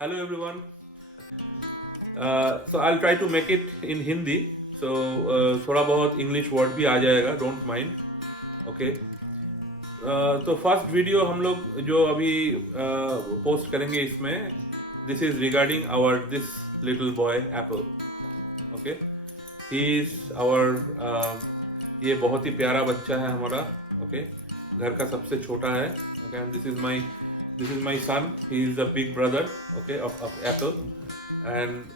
Hello everyone. So I'll try to make it in Hindi. So थोड़ा बहुत English word भी आ जाएगा, डोंट माइंड. ओके. तो फर्स्ट वीडियो हम लोग जो अभी पोस्ट करेंगे इसमें, this is regarding our this little boy Apple. Okay. He is our, ये बहुत ही प्यारा बच्चा है हमारा. ओके. घर का सबसे छोटा है. Okay. This is my son. He is the big brother, okay, of Apple. And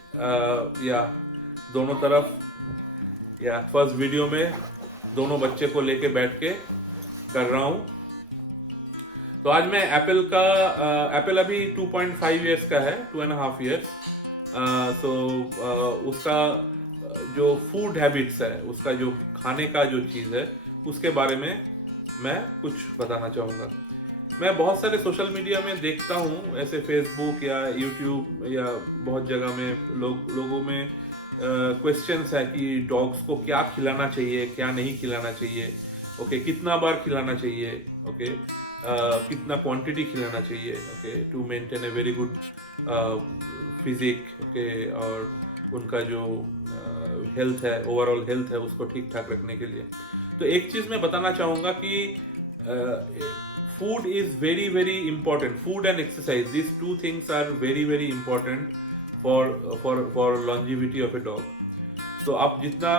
yeah, दोनों तरफ, फर्स्ट वीडियो में दोनों बच्चे को लेके बैठ के कर रहा हूँ. तो आज मैं एप्पल अभी 2.5 इयर्स का है, 2.5 इयर्स. तो उसका जो फूड हैबिट्स है, उसका जो खाने का जो चीज़ है, उसके बारे में मैं कुछ बताना चाहूँगा. मैं बहुत सारे सोशल मीडिया में देखता हूँ, ऐसे फेसबुक या यूट्यूब या बहुत जगह में लोगों में क्वेश्चंस है कि डॉग्स को क्या खिलाना चाहिए, क्या नहीं खिलाना चाहिए. ओके. कितना बार खिलाना चाहिए. ओके. कितना क्वांटिटी खिलाना चाहिए. Okay. To maintain a very good physique. Okay. और उनका जो हेल्थ है, ओवरऑल हेल्थ है, उसको ठीक ठाक रखने के लिए. तो एक चीज़ मैं बताना चाहूँगा कि food is very very important. Food and exercise, these two things are very very important for longevity of a dog. तो आप जितना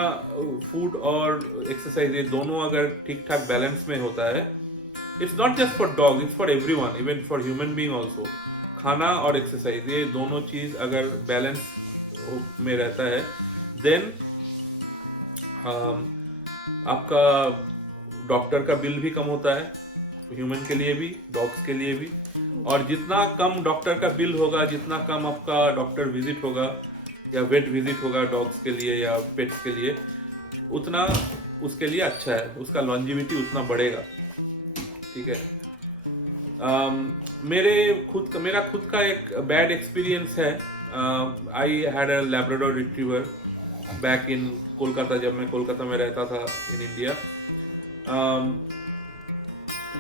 फूड और एक्सरसाइज ये दोनों अगर ठीक ठाक बैलेंस में होता है, it's not just for dog, it's for everyone, even for human being also. खाना और एक्सरसाइज ये दोनों चीज अगर बैलेंस में रहता है, देन आपका डॉक्टर का बिल भी कम होता है, ह्यूमन के लिए भी, डॉग्स के लिए भी. और जितना कम डॉक्टर का बिल होगा, जितना कम आपका डॉक्टर विजिट होगा या वेट विजिट होगा डॉग्स के लिए या पेट्स के लिए, उतना उसके लिए अच्छा है, उसका लॉन्जिविटी उतना बढ़ेगा. ठीक है. मेरा खुद का एक बैड एक्सपीरियंस है. I had a Labrador retriever back in Kolkata, जब मैं कोलकाता में रहता था in India.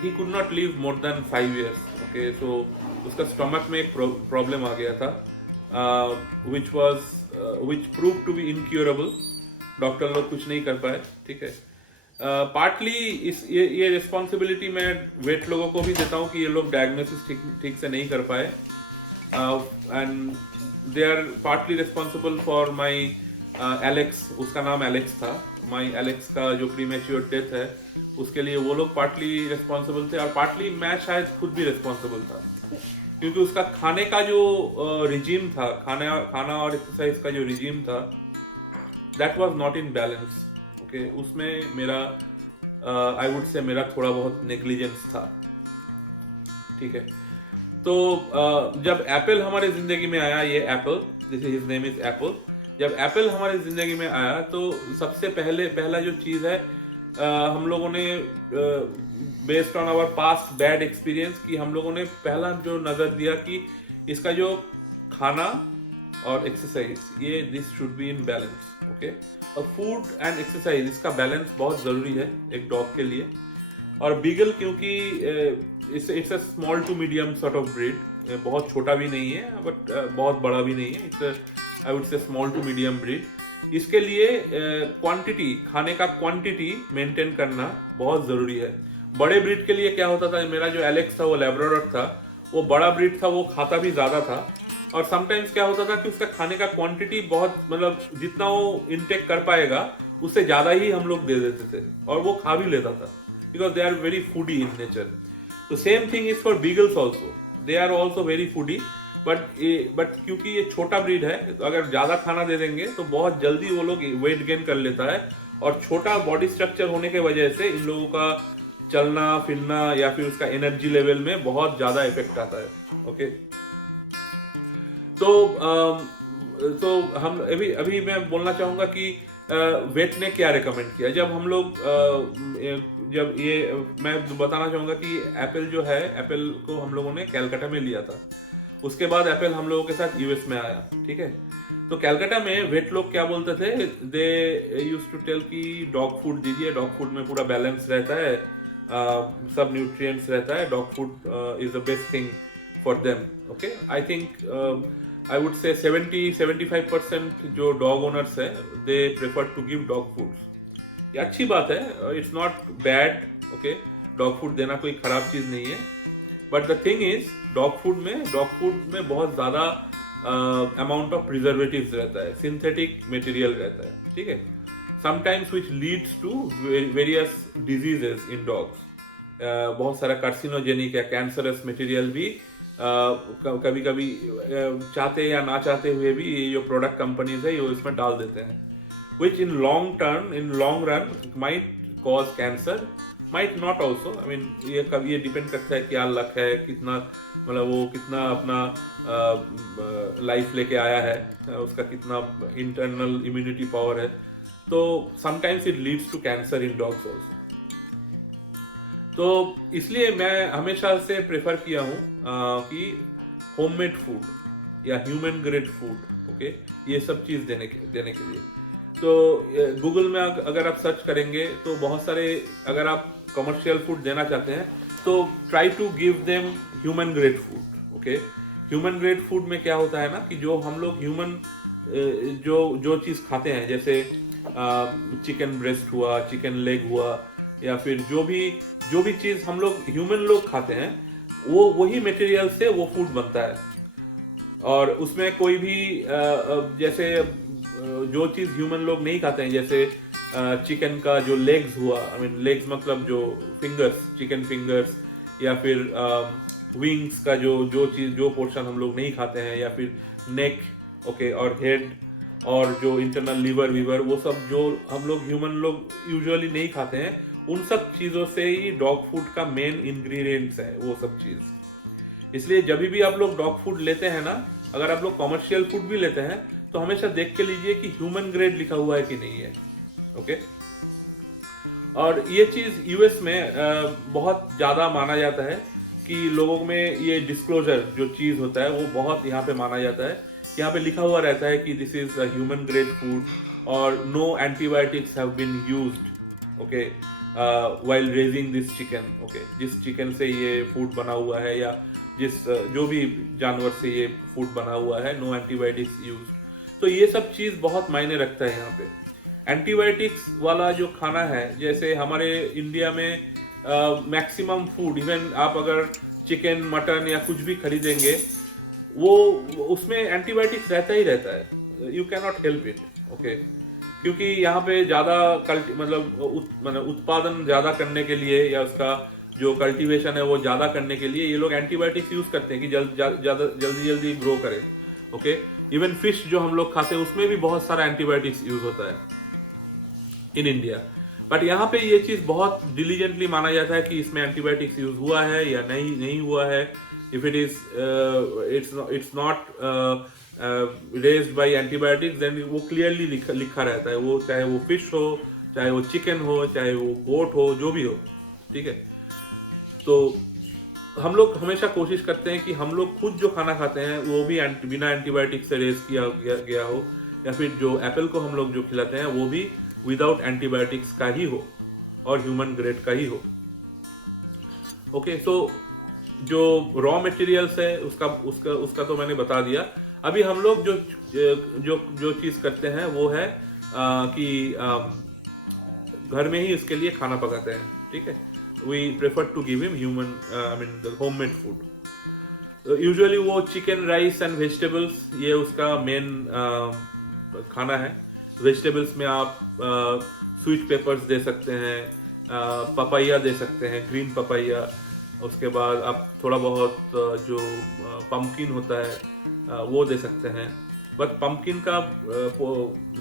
He could not live more than 5 years. Okay, so उसका स्टमक में एक प्रॉब्लम आ गया था, which proved to be incurable. Doctor लोग कुछ नहीं कर पाए. ठीक है. पार्टली ये रिस्पॉन्सिबिलिटी मैं वेट लोगों को भी देता हूँ कि ये लोग डायग्नोसिस ठीक से नहीं कर पाए, and they are partly responsible for my Alex. उसका नाम एलेक्स था. माई एलेक्स का जो प्रीमेच्योर डेथ है, उसके लिए वो लोग पार्टली रिस्पॉन्सिबल थे, और पार्टली मैं शायद खुद भी रिस्पॉन्सिबल था, क्योंकि उसका खाने का जो रिजीम था, खाना और एक्सरसाइज का जो रिजीम था, that was not in balance. Okay. उसमें मेरा आई वुड से मेरा थोड़ा बहुत नेग्लिजेंस था. ठीक है. तो जब एप्पल हमारे जिंदगी में आया, ये Apple, this his name is Apple. जब एप्पल हमारे जिंदगी में आया तो सबसे पहला जो चीज है, हम लोगों ने based on our past bad experience, कि हम लोगों ने पहला जो नजर दिया कि इसका जो खाना और एक्सरसाइज, ये this should be in balance. Okay. और फूड एंड एक्सरसाइज, इसका बैलेंस बहुत जरूरी है एक डॉग के लिए. और बीगल, क्योंकि it's a small to medium sort of breed, बहुत छोटा भी नहीं है बट बहुत बड़ा भी नहीं है. It's I would say small to medium breed. इसके लिए क्वांटिटी, खाने का क्वांटिटी मेंटेन करना बहुत जरूरी है. बड़े ब्रीड के लिए क्या होता था, मेरा जो एलेक्स था वो लैब्राडोर था, वो बड़ा ब्रीड था, वो खाता भी ज्यादा था, और समटाइम्स क्या होता था कि उसका खाने का क्वांटिटी बहुत, मतलब जितना वो इनटेक कर पाएगा उससे ज्यादा ही हम लोग दे देते थे, और वो खा भी लेता था, because they are very foodie in nature. तो same thing is for beagles also. They are also very foodie, but क्योंकि ये छोटा ब्रीड है, तो अगर ज्यादा खाना दे देंगे तो बहुत जल्दी वो लोग वेट गेन कर लेता है, और छोटा बॉडी स्ट्रक्चर होने के वजह से इन लोगों का चलना फिरना या फिर उसका एनर्जी लेवल में बहुत ज्यादा इफेक्ट आता है. ओके. तो हम अभी मैं बोलना चाहूंगा कि वेट ने क्या रिकमेंड किया. जब हम लोग जब ये मैं बताना चाहूंगा कि एप्पल जो है, एप्पल को हम लोगों ने कैलकाटा में लिया था. उसके बाद एप्पल हम लोगों के साथ यूएस में आया. ठीक है. तो कैलकाटा में वेट लोग क्या बोलते थे, दे यूज्ड टू टेल कि डॉग फूड दीजिए, डॉग फूड में पूरा बैलेंस रहता है, सब न्यूट्रिएंट्स रहता है, dog food is the best thing for them. Okay, I think I would say 70-75% जो dog owners है, they prefer to give dog foods. ये अच्छी बात है, it's not bad. Okay, dog food देना कोई खराब चीज नहीं है. But the thing is, dog food में बहुत ज़्यादा amount of preservatives रहता है, synthetic material रहता है, ठीक है. Sometimes which leads to various diseases in dogs. बहुत सारा कार्सिनोजेनिक या कैंसरस मटेरियल भी कभी कभी चाहते या ना चाहते हुए भी ये जो प्रोडक्ट कंपनीज है ये इसमें डाल देते हैं, which in long run might cause cancer, might not also. I mean ये डिपेंड करता है क्या लक है, कितना मतलब वो कितना अपना लाइफ लेके आया है, उसका कितना इंटरनल इम्यूनिटी पावर है. तो sometimes it leads to cancer in dogs also. तो इसलिए मैं हमेशा से प्रेफर किया हूँ कि होममेड फूड या ह्यूमन ग्रेड फूड, ओके, ये सब चीज़ देने के लिए. तो गूगल में अगर आप सर्च करेंगे तो बहुत सारे, अगर आप कमर्शियल फूड देना चाहते हैं तो try to give them human grade food. Okay, human grade food में क्या होता है ना कि जो हम लोग ह्यूमन जो चीज़ खाते हैं, जैसे चिकन ब्रेस्ट हुआ, चिकन लेग हुआ, या फिर जो भी चीज़ हम लोग ह्यूमन लोग खाते हैं वो वही मटेरियल से वो फूड बनता है. और उसमें कोई भी जैसे जो चीज़ ह्यूमन लोग नहीं खाते हैं, जैसे चिकन का जो लेग्स हुआ, आई मीन लेग्स मतलब जो फिंगर्स, चिकन फिंगर्स, या फिर विंग्स का जो पोर्शन हम लोग नहीं खाते हैं, या फिर नेक, ओके, और हेड, और जो इंटरनल लीवर वो सब जो हम लोग ह्यूमन लोग यूजुअली नहीं खाते हैं, उन सब चीज़ों से ही डॉग फूड का मेन इंग्रेडिएंट्स है वो सब चीज़. इसलिए जब भी आप लोग डॉग फूड लेते हैं ना, अगर आप लोग कमर्शियल फूड भी लेते हैं तो हमेशा देख के लीजिए कि ह्यूमन ग्रेड लिखा हुआ है कि नहीं है. ओके, और ये चीज़ यूएस में बहुत ज़्यादा माना जाता है कि लोगों में ये डिस्क्लोजर जो चीज़ होता है वो बहुत यहाँ पे माना जाता है. यहाँ पे लिखा हुआ रहता है कि this is a human grade food और no antibiotics have been used, okay, while raising this chicken. Okay, जिस चिकन से ये फूड बना हुआ है या जिस जो भी जानवर से ये फूड बना हुआ है, नो एंटीबायोटिक्स यूज. तो ये सब चीज़ बहुत मायने रखता है यहाँ पे. एंटीबायोटिक्स वाला जो खाना है, जैसे हमारे इंडिया में मैक्सिमम फूड, इवन आप अगर चिकन, मटन या कुछ भी खरीदेंगे वो उसमें एंटीबायोटिक्स रहता ही रहता है. You can not help it. Okay, क्योंकि यहाँ पे ज़्यादा मतलब उत्पादन ज़्यादा करने के लिए या उसका जो कल्टीवेशन है वो ज़्यादा करने के लिए ये लोग एंटीबायोटिक्स यूज़ करते हैं कि जल्दी ग्रो करे. ओके, इवन फिश जो हम लोग खाते हैं उसमें भी बहुत सारा एंटीबायोटिक्स यूज़ होता है इन इंडिया. बट यहाँ पे ये चीज़ बहुत डिलीजेंटली माना जाता है कि इसमें एंटीबायोटिक्स यूज़ हुआ है या नहीं हुआ है. If it is it's not raised by antibiotics, then वो क्लियरली लिखा रहता है, वो चाहे वो फिश हो, चाहे वो चिकन हो, चाहे वो गोट हो, जो भी हो. ठीक है, तो हम लोग हमेशा कोशिश करते हैं कि हम लोग खुद जो खाना खाते हैं वो भी बिना एंटीबायोटिक से रेज किया गया हो, या फिर जो एप्पल को हम लोग जो खिलाते हैं वो भी विदाउट एंटीबायोटिक्स का ही हो और ह्यूमन ग्रेड का ही हो. ओके, सो जो रॉ मटेरियल्स है उसका तो मैंने बता दिया. अभी हम लोग जो चीज़ करते हैं वो है कि घर में ही इसके लिए खाना पकाते हैं. ठीक है, we prefer to give him the homemade food. Usually वो चिकन, राइस एंड वेजिटेबल्स, ये उसका मेन खाना है. वेजिटेबल्स में आप स्वीट पेपर्स दे सकते हैं, पपाया दे सकते हैं, ग्रीन पपाया. उसके बाद आप थोड़ा बहुत जो पम्पकिन होता है वो दे सकते हैं. बट पम्पकिन का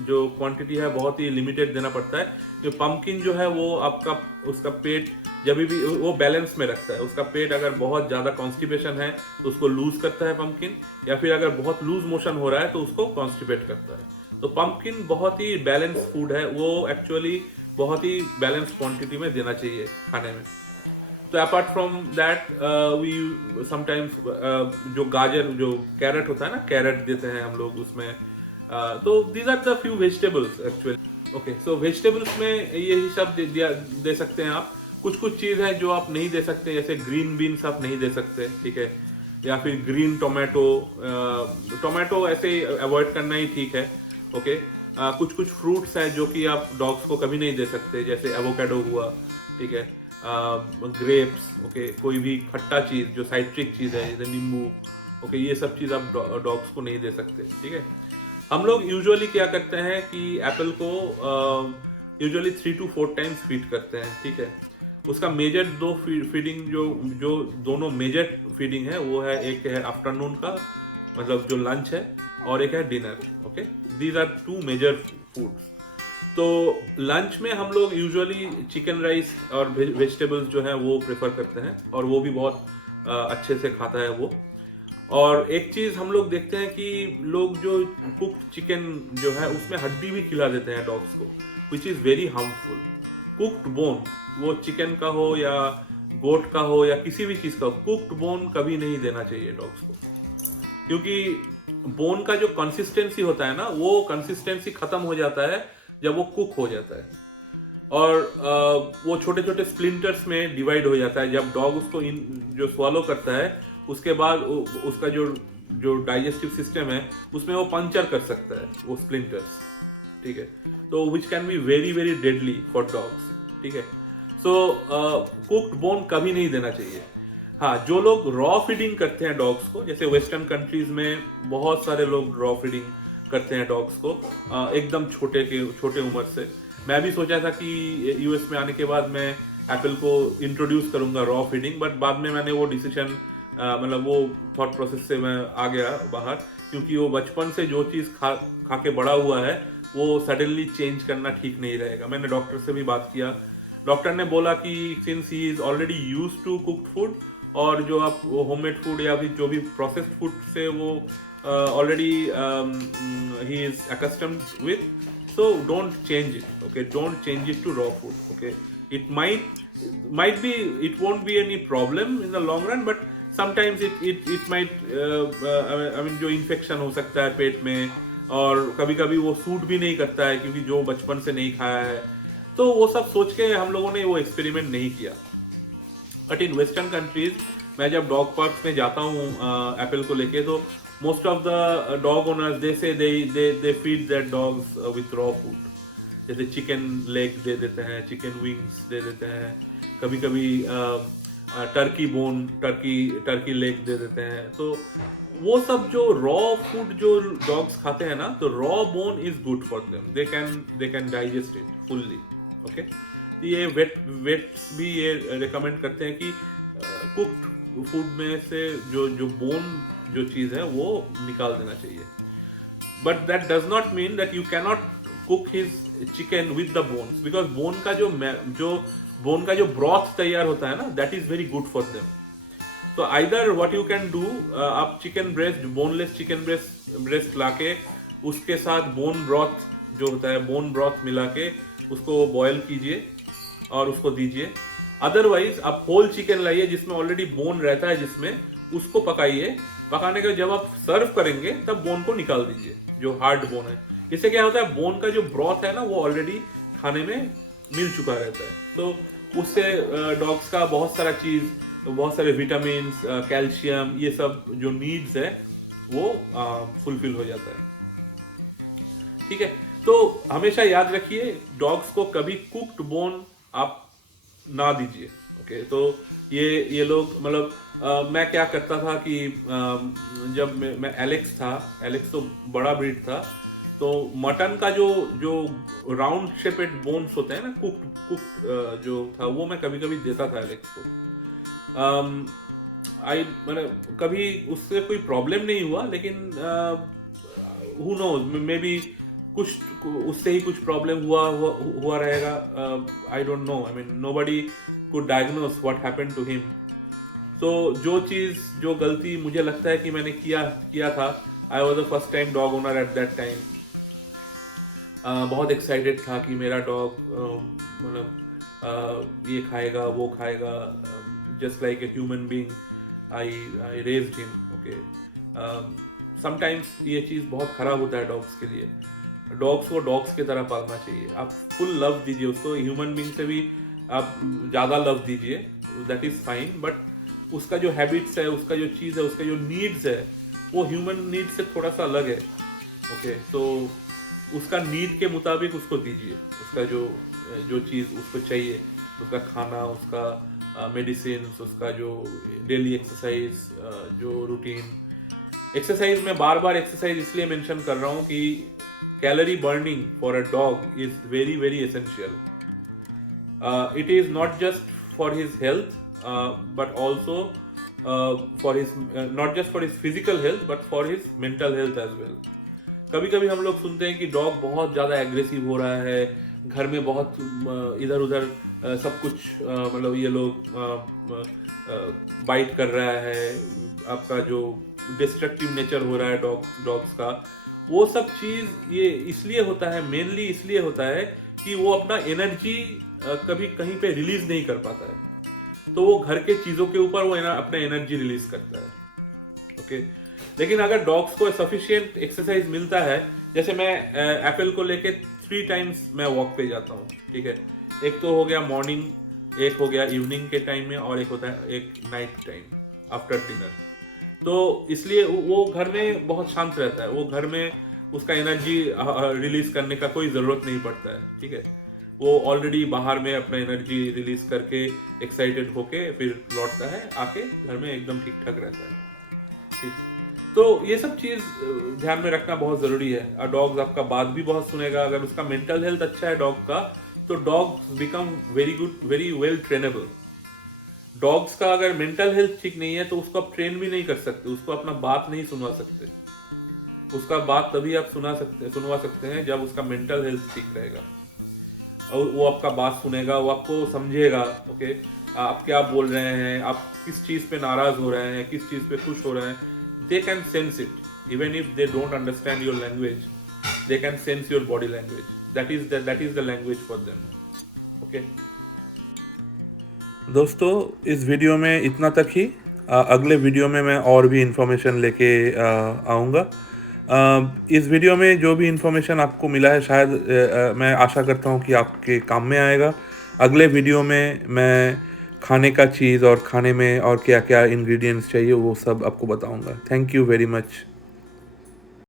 जो क्वांटिटी है बहुत ही लिमिटेड देना पड़ता है. जो पम्पकिन जो है वो आपका उसका पेट जब भी वो बैलेंस में रखता है. उसका पेट अगर बहुत ज़्यादा कॉन्स्टिपेशन है तो उसको लूज करता है पम्पकिन, या फिर अगर बहुत लूज मोशन हो रहा है तो उसको कॉन्स्टिपेट करता है. तो पम्पकिन बहुत ही बैलेंस फूड है, वो एक्चुअली बहुत ही बैलेंस क्वांटिटी में देना चाहिए खाने में. तो apart from that we sometimes जो गाजर, जो कैरेट होता है ना, कैरेट देते हैं हम लोग उसमें. तो these are the few vegetables actually. Okay, so vegetables में यही सब दे सकते हैं आप. कुछ चीज़ है जो आप नहीं दे सकते, जैसे ग्रीन बीन्स आप नहीं दे सकते. ठीक है, या फिर ग्रीन टोमेटो, टोमेटो ऐसे अवॉइड करना ही ठीक है। ओके, कुछ कुछ फ्रूट्स हैं जो कि आप डॉग्स को कभी नहीं दे सकते, जैसे एवोकेडो हुआ, ठीक है, ग्रेप्स, ओके, कोई भी खट्टा चीज़ जो साइट्रिक चीज़ है जैसे नींबू, ओके, ये सब चीज़ आप डॉग्स को नहीं दे सकते, ठीक है। हम लोग यूजुअली क्या करते हैं कि एप्पल को यूजुअली 3 to 4 टाइम्स फीड करते हैं, ठीक है। उसका मेजर दो फीडिंग जो दोनों मेजर फीडिंग है वो है, एक है आफ्टरनून का मतलब जो लंच है, और एक है dinner, okay. These are 2 major foods. तो लंच में हम लोग यूजुअली चिकन राइस और वेजिटेबल्स जो है वो प्रेफर करते हैं, और वो भी बहुत अच्छे से खाता है वो। और एक चीज हम लोग देखते हैं कि लोग जो कुक्ड चिकन जो है उसमें हड्डी भी खिला देते हैं डॉग्स को, which is very harmful. Cooked bone, वो चिकन का हो या गोट का हो या किसी भी चीज का हो, कुक्ड बोन कभी नहीं देना चाहिए डॉग्स को, क्योंकि बोन का जो कंसिस्टेंसी होता है ना, वो कंसिस्टेंसी खत्म हो जाता है जब वो कुक हो जाता है, और वो छोटे छोटे स्प्लिंटर्स में डिवाइड हो जाता है। जब डॉग उसको जो स्वालो करता है उसके बाद उसका जो डाइजेस्टिव सिस्टम है उसमें वो पंचर कर सकता है वो स्प्लिंटर्स, ठीक है। तो which can be very very deadly for dogs, ठीक है। सो कुक्ड बोन कभी नहीं देना चाहिए। हाँ, जो लोग रॉ फीडिंग करते हैं डॉग्स को, जैसे वेस्टर्न कंट्रीज में बहुत सारे लोग रॉ फीडिंग करते हैं डॉग्स को एकदम छोटे उम्र से। मैं भी सोचा था कि यूएस में आने के बाद मैं एप्पल को इंट्रोड्यूस करूंगा रॉ फीडिंग, बट बाद में मैंने वो डिसीजन मतलब वो थॉट प्रोसेस से मैं आ गया बाहर, क्योंकि वो बचपन से जो चीज़ खा के बड़ा हुआ है वो सडनली चेंज करना ठीक नहीं रहेगा। मैंने डॉक्टर से भी बात किया, डॉक्टर ने बोला कि since he is already used to cooked food, और जो आप होममेड फूड या फिर जो भी प्रोसेस्ड फूड से वो already he is accustomed with, so don't change it, okay, don't change it to raw food, okay. It might be, it won't be any problem in the long run, but sometimes it might I mean जो infection हो सकता है पेट में, और कभी कभी वो suit भी नहीं करता है क्योंकि जो बचपन से नहीं खाया है, तो वो सब सोच के हम लोगों ने वो एक्सपेरिमेंट नहीं किया। बट इन वेस्टर्न कंट्रीज मैं जब डॉग पार्क में जाता हूँ एप्पल को लेके, तो most of the dog owners they say they feed their dogs with raw food, जैसे चिकन लेग दे देते हैं, चिकन विंग्स दे देते हैं, कभी कभी टर्की बोन, टर्की लेग दे देते हैं। तो वो सब जो रॉ फूड जो डॉग्स खाते हैं ना, तो raw bone is good for them, they can digest it fully, okay. ये वेट्स भी ये रिकमेंड करते हैं कि कुक्ड फूड में से जो बोन जो चीज है वो निकाल देना चाहिए। But that does not mean that you cannot cook his chicken with the bones, because bone का जो ब्रॉथ तैयार होता है ना, that is very good for them. तो either what you can do, आप chicken breast, boneless chicken breast लाके उसके साथ बोन ब्रॉथ जो होता है, बोन ब्रॉथ मिला के उसको बॉयल कीजिए और उसको दीजिए। अदरवाइज आप होल चिकन लाइए जिसमें ऑलरेडी बोन रहता है, जिसमें उसको पकाइए। पकाने के जब आप सर्व करेंगे तब बोन को निकाल दीजिए, जो हार्ड बोन है। इससे क्या होता है, बोन का जो ब्रॉथ है ना वो ऑलरेडी खाने में मिल चुका रहता है, तो उससे डॉग्स का बहुत सारा चीज, बहुत सारे विटामिन, कैल्शियम, ये सब जो नीड्स है वो फुलफिल हो जाता है, ठीक है। तो हमेशा याद रखिए, डॉग्स को कभी कुक्ड बोन आप ना दीजिए, ओके। तो ये लोग मतलब मैं क्या करता था कि जब मैं एलेक्स तो बड़ा ब्रीड था, तो मटन का जो राउंड शेपेड बोन्स होते हैं ना, कुक्ड जो था, वो मैं कभी कभी देता था एलेक्स को। मैंने कभी उससे कोई प्रॉब्लम नहीं हुआ, लेकिन हु नोज, मे बी कुछ उससे ही कुछ प्रॉब्लम हुआ रहेगा, I don't know. I mean nobody could diagnose what happened to him. तो जो गलती मुझे लगता है कि मैंने किया था, I was the first time dog owner at that time. बहुत एक्साइटेड था कि मेरा डॉग मतलब ये खाएगा वो खाएगा, just like a human being I raised him, okay. Sometimes ये चीज़ बहुत खराब होता है डॉग्स के लिए। डॉग्स को डॉग्स की तरह पालना चाहिए, आप फुल लव दीजिए उसको, ह्यूमन बीइंग से भी आप ज़्यादा लव दीजिए, दैट इज़ फाइन। बट उसका जो हैबिट्स है, उसका जो चीज़ है, उसका जो नीड्स है, वो ह्यूमन नीड से थोड़ा सा अलग है। ओके, तो उसका नीड के मुताबिक उसको दीजिए, उसका जो जो चीज़ उसको चाहिए, उसका खाना, उसका मेडिसिन, उसका जो डेली एक्सरसाइज, जो रूटीन एक्सरसाइज। में बार बार एक्सरसाइज इसलिए मेंशन कर रहा हूँ कि calorie burning for a dog is very very essential. It is not just for his health, but also for his not just for his physical health, but for his mental health as well. कभी कभी हम लोग सुनते हैं कि dog बहुत ज़्यादा aggressive हो रहा है, घर में बहुत इधर उधर सब कुछ मतलब ये लोग बाइट कर रहा है, आपका जो डिस्ट्रक्टिव नेचर हो रहा है डॉग्स का, वो सब चीज़ ये इसलिए होता है, मेनली इसलिए होता है कि वो अपना एनर्जी कभी कहीं पे रिलीज नहीं कर पाता है, तो वो घर के चीज़ों के ऊपर वो अपना एनर्जी रिलीज करता है. ओके, लेकिन अगर डॉग्स को सफिशिएंट एक्सरसाइज मिलता है, जैसे मैं एप्पल को लेके 3 टाइम्स मैं वॉक पे जाता हूँ, ठीक है. एक तो हो गया मॉर्निंग, एक हो गया इवनिंग के टाइम में, और एक होता है एक नाइट टाइम आफ्टर डिनर. तो इसलिए वो घर में बहुत शांत रहता है, वो घर में उसका एनर्जी रिलीज करने का कोई ज़रूरत नहीं पड़ता है, ठीक है. वो ऑलरेडी बाहर में अपना एनर्जी रिलीज करके एक्साइटेड होके फिर लौटता है, आके घर में एकदम ठीक ठाक रहता है, ठीक. तो ये सब चीज़ ध्यान में रखना बहुत ज़रूरी है. डॉग्स आपका बात भी बहुत सुनेगा. अगर उसका मेंटल हेल्थ अच्छा है डॉग का, तो dogs become very good, very well trainable. Dogs का अगर मेंटल हेल्थ ठीक नहीं है तो उसको आप ट्रेन भी नहीं कर सकते, उसको अपना बात नहीं सुनवा सकते. उसका बात तभी आप सुनवा सकते हैं जब उसका मेंटल हेल्थ ठीक रहेगा, और वो आपका बात सुनेगा, वो आपको समझेगा. ओके, आप क्या बोल रहे हैं, आप किस चीज़ पे नाराज हो रहे हैं, किस चीज़ पे खुश हो रहे हैं. They can sense it even if they don't understand your language. They can sense your body language. That is the language for them. Okay दोस्तों, इस वीडियो में इतना तक ही. अगले वीडियो में मैं और भी इंफॉर्मेशन लेके आऊँगा. इस वीडियो में जो भी इंफॉर्मेशन आपको मिला है, शायद मैं आशा करता हूँ कि आपके काम में आएगा. अगले वीडियो में मैं खाने का चीज़ और खाने में और क्या क्या इंग्रेडिएंट्स चाहिए वो सब आपको बताऊँगा. Thank you very much.